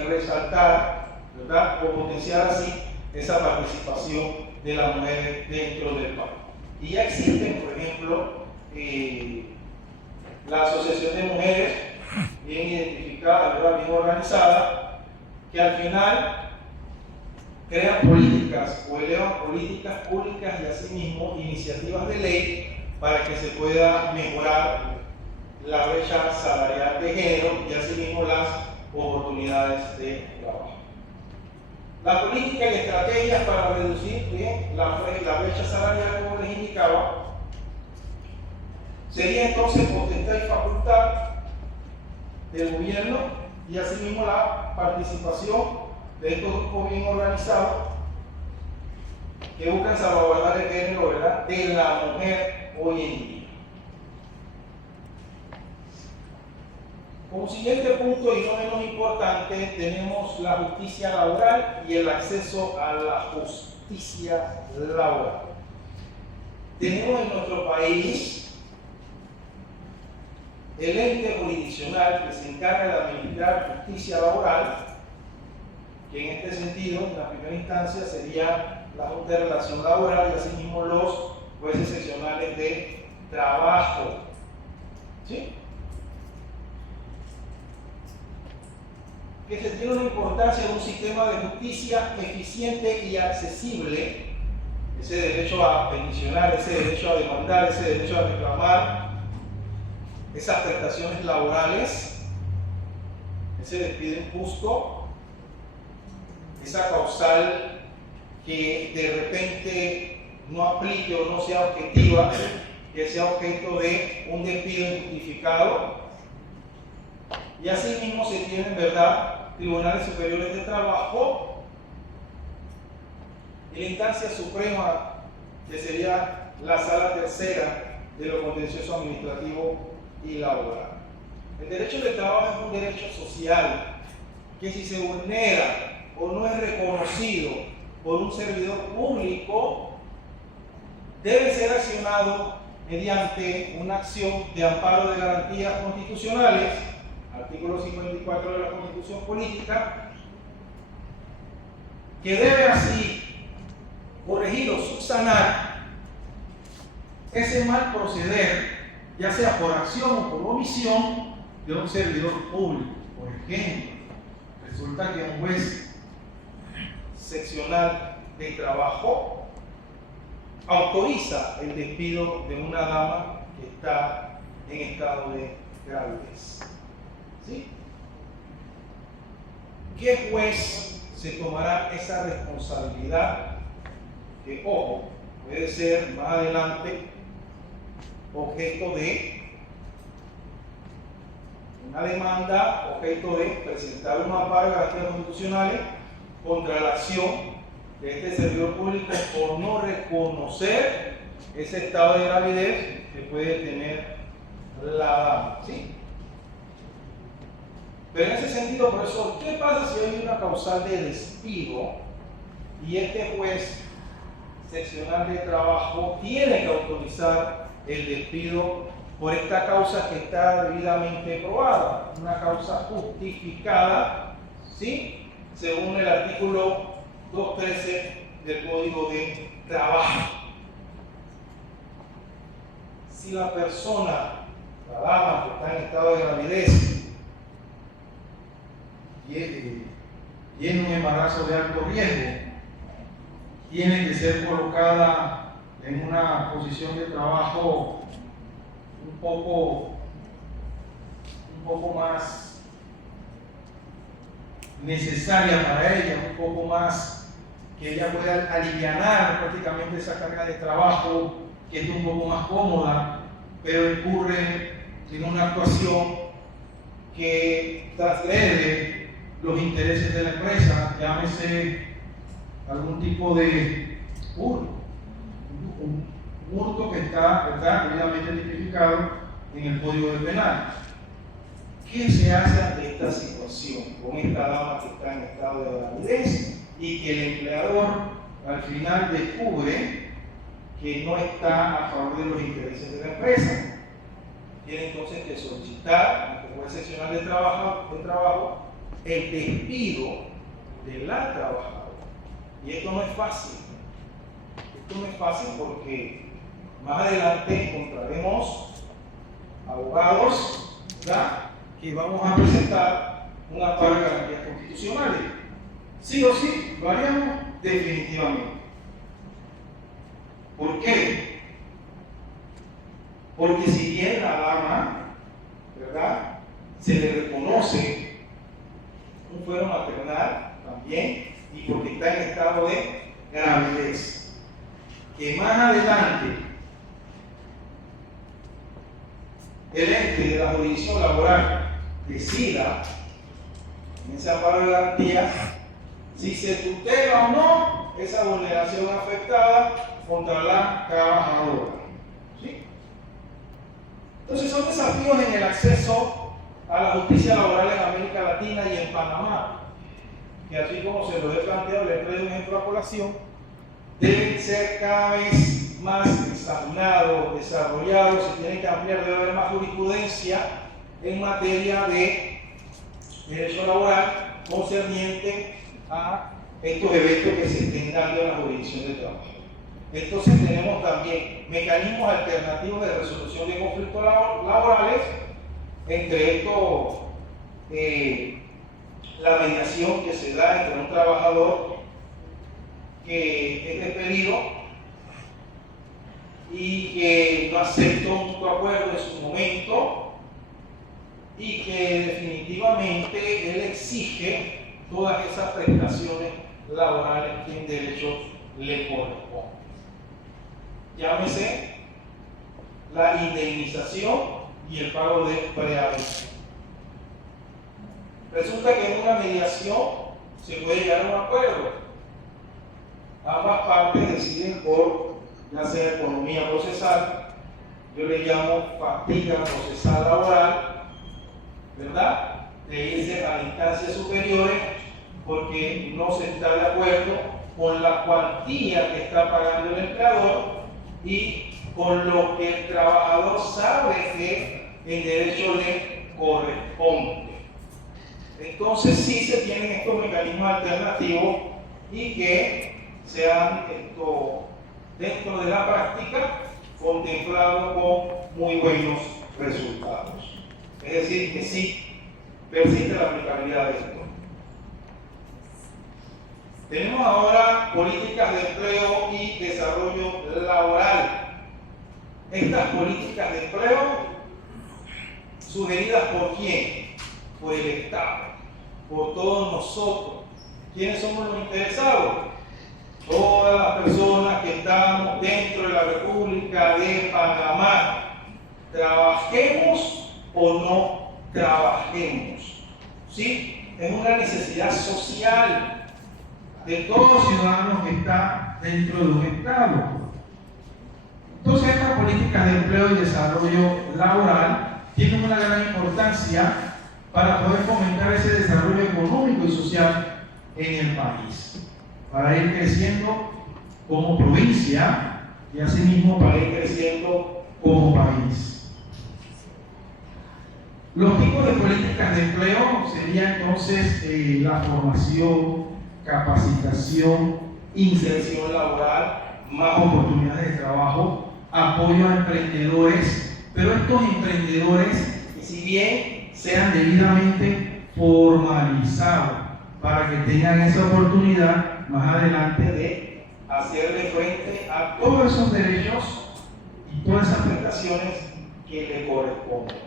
resaltar, ¿verdad?, o potenciar así esa participación de las mujeres dentro del país? Y ya existen, por ejemplo, la Asociación de Mujeres, bien identificada, ¿verdad?, bien organizada, que al final crean políticas o elevan políticas públicas y asimismo iniciativas de ley para que se pueda mejorar la brecha salarial de género y asimismo las oportunidades de trabajo. Las políticas y estrategias para reducir la brecha salarial, como les indicaba, sería entonces potestad y facultad del gobierno y asimismo la participación de estos grupos bien organizados que buscan salvaguardar el género, ¿verdad?, de la mujer hoy en día. Como siguiente punto y no menos importante, tenemos la justicia laboral y el acceso a la justicia laboral. Tenemos en nuestro país el ente jurisdiccional que se encarga de administrar justicia laboral, que en este sentido, en la primera instancia, sería la Junta de Relación Laboral y asimismo los jueces seccionales de trabajo. ¿Sí? Que se tiene una importancia de un sistema de justicia eficiente y accesible, ese derecho a peticionar, ese derecho a demandar, ese derecho a reclamar, esas prestaciones laborales, ese despido injusto, esa causal que de repente no aplique o no sea objetiva, que sea objeto de un despido injustificado. Y asimismo se tienen, ¿verdad?, tribunales superiores de trabajo y la instancia suprema, que sería la sala tercera de lo contencioso administrativo y laboral. El derecho de trabajo es un derecho social que, si se vulnera o no es reconocido por un servidor público, debe ser accionado mediante una acción de amparo de garantías constitucionales, artículo 54 de la Constitución Política, que debe así corregir o subsanar ese mal proceder, ya sea por acción o por omisión, de un servidor público. Por ejemplo, resulta que un juez seccional de trabajo autoriza el despido de una dama que está en estado de gravidez. ¿Sí? ¿Qué juez se tomará esa responsabilidad? Que, ojo, puede ser más adelante objeto de una demanda, objeto de presentar un amparo de garantías constitucionales contra la acción de este servidor público por no reconocer ese estado de gravidez que puede tener la dama. ¿Sí? Pero en ese sentido, profesor, ¿qué pasa si hay una causal de despido y este juez seccional de trabajo tiene que autorizar el despido por esta causa que está debidamente probada, una causa justificada, ¿sí?, según el artículo 213 del Código de Trabajo? Si la persona, la dama que está en estado de gravidez, tiene un embarazo de alto riesgo, tiene que ser colocada en una posición de trabajo un poco más necesaria para ella, un poco más que ella pueda alivianar prácticamente esa carga de trabajo, que es un poco más cómoda, pero incurre en una actuación que transgrede los intereses de la empresa, llámese algún tipo de hurto, un hurto que está debidamente tipificado en el Código de Penal. ¿Qué se hace ante esta situación con esta dama que está en estado de gravidez y que el empleador al final descubre que no está a favor de los intereses de la empresa? Tiene entonces que solicitar ante el juez seccional de trabajo el despido de la trabajadora. Y esto no es fácil. Esto no es fácil porque más adelante encontraremos abogados, ¿verdad?, que vamos a presentar un amparo de garantías constitucionales. Sí o sí, lo haríamos definitivamente. ¿Por qué? Porque si bien la dama, ¿verdad?, se le reconoce un fuero maternal también, y porque está en estado de gravidez, que más adelante el ente de la jurisdicción laboral decida en ese amparo de garantía si se tutela o no esa vulneración afectada contra la trabajadora. ¿Sí? Entonces son desafíos en el acceso a la justicia laboral en América Latina y en Panamá, que así como se lo he planteado, le traigo un ejemplo a colación, deben ser cada vez más examinados, desarrollados, se tiene que ampliar, debe haber más jurisprudencia en materia de derecho laboral concerniente a estos eventos que se estén dando en la jurisdicción de trabajo. Entonces tenemos también mecanismos alternativos de resolución de conflictos laborales, entre estos la mediación que se da entre un trabajador que es despedido y que no aceptó un mutuo acuerdo en su momento y que definitivamente él exige todas esas prestaciones laborales que en derecho le corresponden. Llámese la indemnización y el pago de preaviso. Resulta que en una mediación se puede llegar a un acuerdo. Ambas partes deciden por, ya sea economía procesal, yo le llamo fatiga procesal laboral, ¿verdad? De irse a instancias superiores porque no se está de acuerdo con la cuantía que está pagando el empleador y con lo que el trabajador sabe que en derecho le corresponde. Entonces sí se tienen estos mecanismos alternativos y que se han dentro de la práctica contemplado con muy buenos resultados. Es decir, que sí persiste la aplicabilidad de esto. Tenemos ahora políticas de empleo y desarrollo laboral. Estas políticas de empleo, sugeridas por quién? Por el Estado, por todos nosotros. ¿Quiénes somos los interesados? Todas las personas que estamos dentro de la República de Panamá. Trabajemos o no trabajemos. ¿Sí? Es una necesidad social de todo ciudadano que está dentro de un Estado. Entonces, estas políticas de empleo y desarrollo laboral tienen una gran importancia para poder fomentar ese desarrollo económico y social en el país, para ir creciendo como provincia y asimismo para ir creciendo como país. Los tipos de políticas de empleo sería entonces la formación, capacitación, inserción laboral, más oportunidades de trabajo, apoyo a emprendedores, pero estos emprendedores, si bien sean debidamente formalizados para que tengan esa oportunidad más adelante de hacerle frente a todos esos derechos y todas esas prestaciones que le corresponden.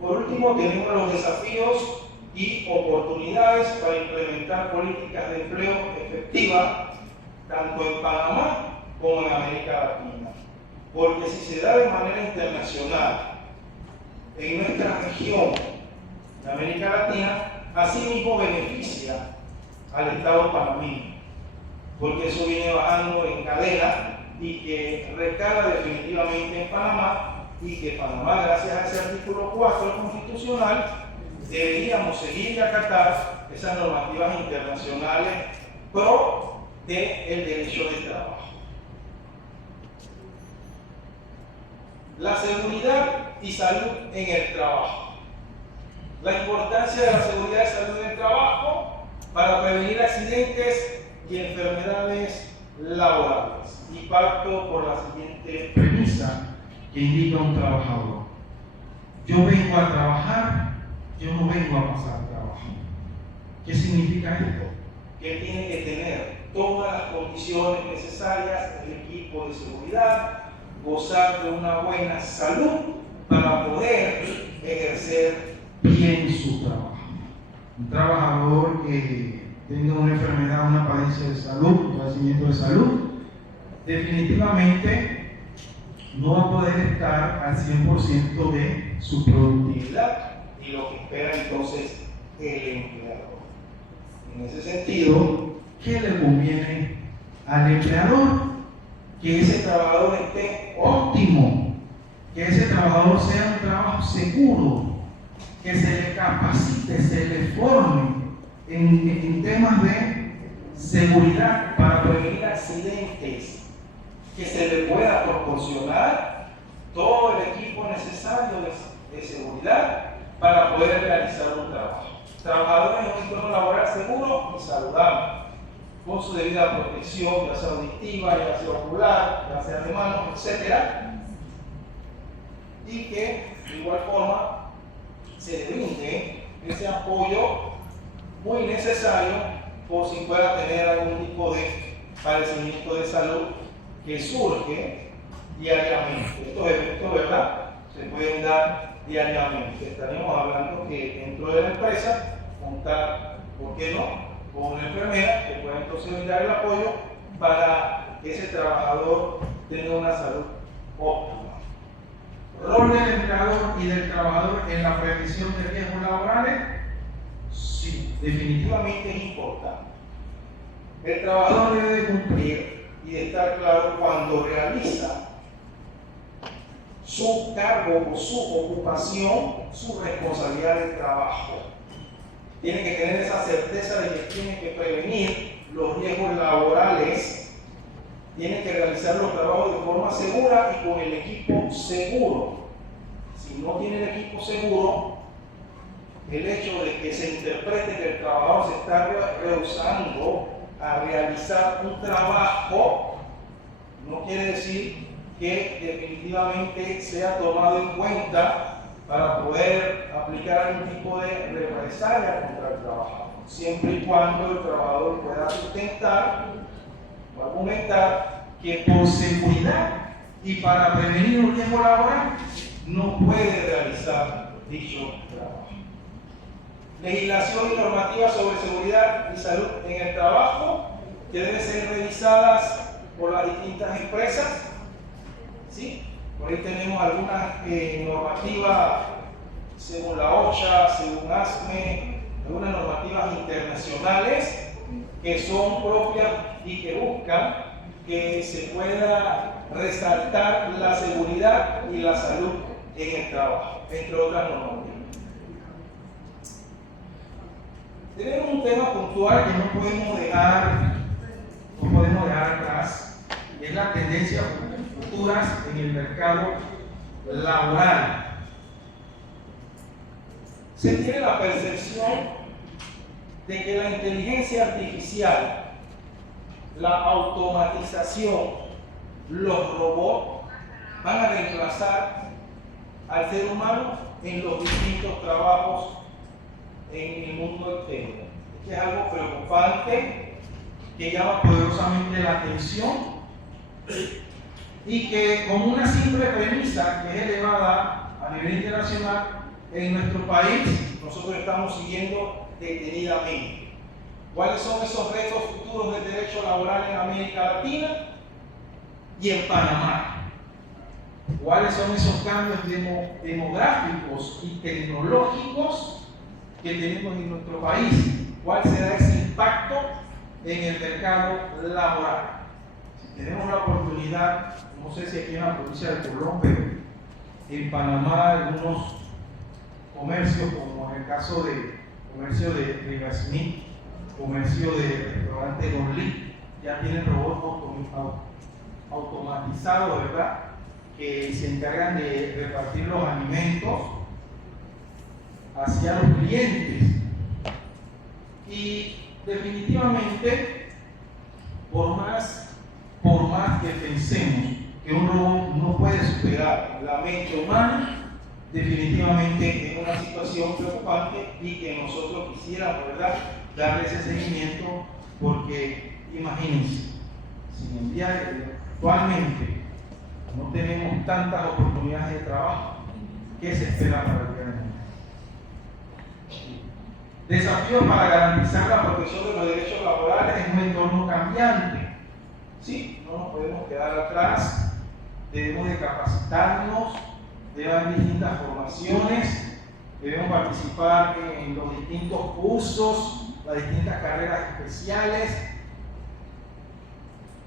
Por último, tenemos los desafíos y oportunidades para implementar políticas de empleo efectivas tanto en Panamá como en América Latina. Porque si se da de manera internacional en nuestra región de América Latina, asimismo beneficia al Estado panameño, porque eso viene bajando en cadena y que recala definitivamente en Panamá y que Panamá, gracias a ese artículo 4 constitucional, deberíamos seguir y acatar esas normativas internacionales pro del derecho de trabajo. La seguridad y salud en el trabajo. La importancia de la seguridad y salud en el trabajo para prevenir accidentes y enfermedades laborales. Y parto por la siguiente premisa que indica un trabajador. Yo vengo a trabajar, yo no vengo a pasar trabajo. ¿Qué significa esto? Que tiene que tener todas las condiciones necesarias, el equipo de seguridad, gozar de una buena salud para poder ejercer bien su trabajo. Un trabajador que tenga una enfermedad, una padecimiento de salud, un padecimiento de salud, definitivamente no va a poder estar al 100% de su productividad y lo que espera entonces el empleador. En ese sentido, ¿qué le conviene al empleador? Que ese trabajador esté óptimo, que ese trabajador sea un trabajo seguro, que se le capacite, se le forme en temas de seguridad para prevenir accidentes, que se le pueda proporcionar todo el equipo necesario de seguridad para poder realizar un trabajo. Trabajadores en un entorno laboral seguro y saludable, con su debida protección, ya sea auditiva, ya sea ocular, ya sea de manos, etc. Y que de igual forma se le brinde ese apoyo muy necesario por si pueda tener algún tipo de padecimiento de salud que surge diariamente. Estos eventos, ¿verdad?, se pueden dar diariamente. Estaríamos hablando que dentro de la empresa contar, ¿por qué no?, con una enfermera que pueda entonces brindar el apoyo para que ese trabajador tenga una salud óptima. ¿Rol del empleador y del trabajador en la prevención de riesgos laborales? Sí, definitivamente es importante. El trabajador debe de cumplir y de estar claro cuando realiza su cargo o su ocupación, su responsabilidad de trabajo. Tiene que tener esa certeza de que tiene que prevenir los riesgos laborales, tiene que realizar los trabajos de forma segura y con el equipo seguro. Si no tiene el equipo seguro, el hecho de que se interprete que el trabajador se está rehusando a realizar un trabajo no quiere decir que definitivamente sea tomado en cuenta para poder aplicar algún tipo de represalia contra el trabajador, siempre y cuando el trabajador pueda sustentar o argumentar que por seguridad y para prevenir un riesgo laboral no puede realizar dicho trabajo. Legislación y normativa sobre seguridad y salud en el trabajo que deben ser revisadas por las distintas empresas. ¿Sí? Por ahí tenemos algunas normativas según la OSHA, según ASME, algunas normativas internacionales que son propias y que buscan que se pueda resaltar la seguridad y la salud en el trabajo, entre otras normativas. Tenemos un tema puntual que no podemos dejar atrás, y es la tendencia futuras en el mercado laboral. Se tiene la percepción de que la inteligencia artificial, la automatización, los robots van a reemplazar al ser humano en los distintos trabajos en el mundo externo. Este es algo preocupante que llama poderosamente la atención y que con una simple premisa que es elevada a nivel internacional en nuestro país nosotros estamos siguiendo detenidamente. ¿Cuáles son esos retos futuros del derecho laboral en América Latina y en Panamá? ¿Cuáles son esos cambios demográficos y tecnológicos que tenemos en nuestro país? ¿Cuál será ese impacto en el mercado laboral? Si tenemos la oportunidad, no sé si aquí en la provincia de Colón, pero en Panamá algunos comercios, como en el caso de comercio de River Smith, comercio de restaurante Don Lee, ya tienen robots automatizados, ¿verdad?, que se encargan de repartir los alimentos hacia los clientes. Y definitivamente, por más que pensemos que un robot no puede superar la mente humana, definitivamente es una situación preocupante y que nosotros quisiéramos, ¿verdad?, darle ese seguimiento, porque imagínense, sin enviar actualmente no tenemos tantas oportunidades de trabajo. ¿Qué se espera para el día de mañana? Desafíos para garantizar la protección de los derechos laborales en un entorno cambiante. Sí, no nos podemos quedar atrás, debemos de capacitarnos, debe haber distintas formaciones, debemos participar en los distintos cursos, las distintas carreras especiales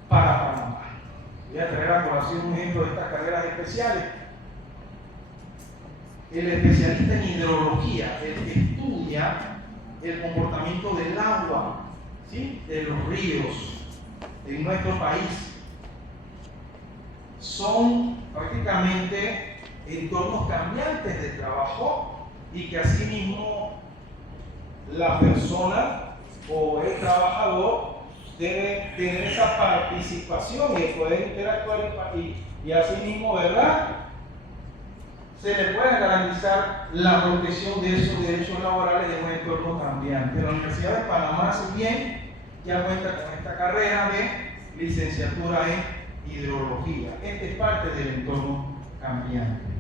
para Panamá. Voy a traer a colación un ejemplo de estas carreras especiales. El especialista en hidrología, el que estudia el comportamiento del agua, ¿sí?, de los ríos en nuestro país. Son prácticamente entornos cambiantes de trabajo y que asimismo la persona o el trabajador debe tener esa participación y poder interactuar y así mismo, ¿verdad? Se le puede garantizar la protección de esos derechos laborales en un entorno cambiante. La Universidad de Panamá, si bien ya cuenta con esta carrera de licenciatura en hidrología, este es parte del entorno cambiante.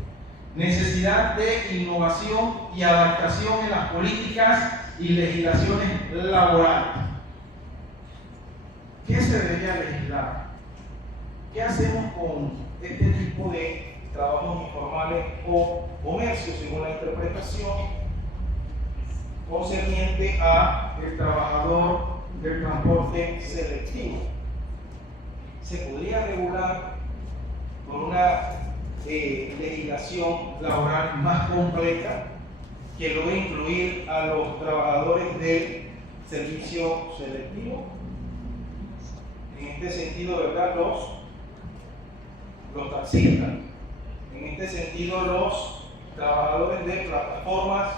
Necesidad de innovación y adaptación en las políticas y legislaciones laborales. ¿Qué se debería legislar? ¿Qué hacemos con este tipo de trabajos informales o comercio, según la interpretación concerniente a el trabajador del transporte selectivo? ¿Se podría regular con una legislación laboral más completa que logre incluir a los trabajadores del servicio selectivo? En este sentido, ¿verdad? Los taxistas, en este sentido los trabajadores de plataformas,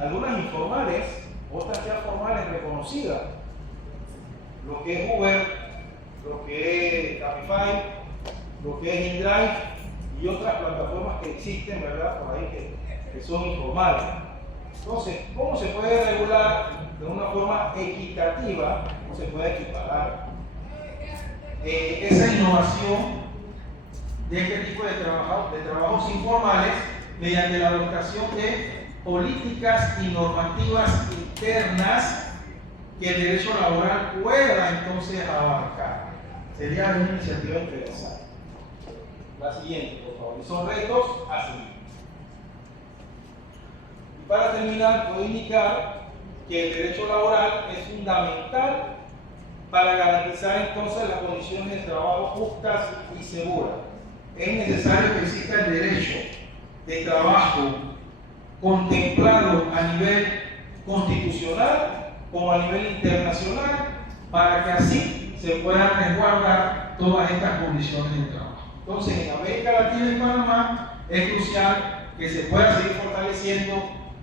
algunas informales, otras ya formales reconocidas, lo que es Uber, lo que es Cabify, lo que es InDrive y otras plataformas que existen, ¿verdad? Por ahí que son informales. Entonces, ¿cómo se puede regular de una forma equitativa? ¿Cómo se puede equiparar esa innovación de este tipo de trabajos informales mediante la adoptación de políticas y normativas internas que el derecho laboral pueda entonces abarcar? Sería una iniciativa interesante. La siguiente, por favor. Y son retos a seguir. Y para terminar, puedo indicar que el derecho laboral es fundamental para garantizar entonces las condiciones de trabajo justas y seguras. Es necesario que exista el derecho de trabajo contemplado a nivel constitucional como a nivel internacional para que así se puedan resguardar todas estas condiciones de trabajo. Entonces, en América Latina y Panamá es crucial que se puedan seguir fortaleciendo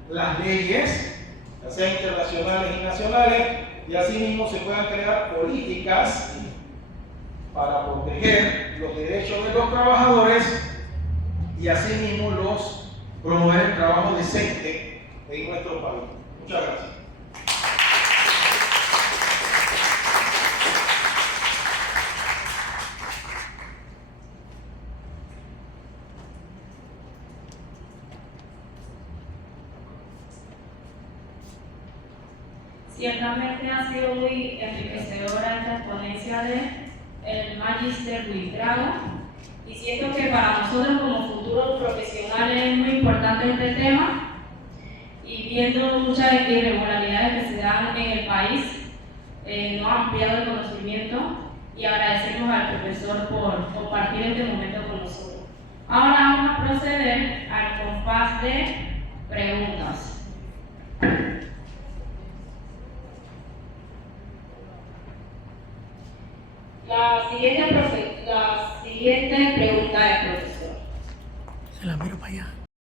las leyes, ya sean internacionales y nacionales, y asimismo se puedan crear políticas para proteger los derechos de los trabajadores y asimismo promover el trabajo decente en nuestro país. Muchas gracias. Ciertamente ha sido muy enriquecedora esta ponencia del Magister Buitrago, y siento que para nosotros como futuros profesionales es muy importante este tema, y viendo muchas irregularidades que se dan en el país, nos ha ampliado el conocimiento y agradecemos al profesor por compartir este momento con nosotros. Ahora vamos a proceder al compás de preguntas. La siguiente pregunta es, profesor. Se la miro para allá.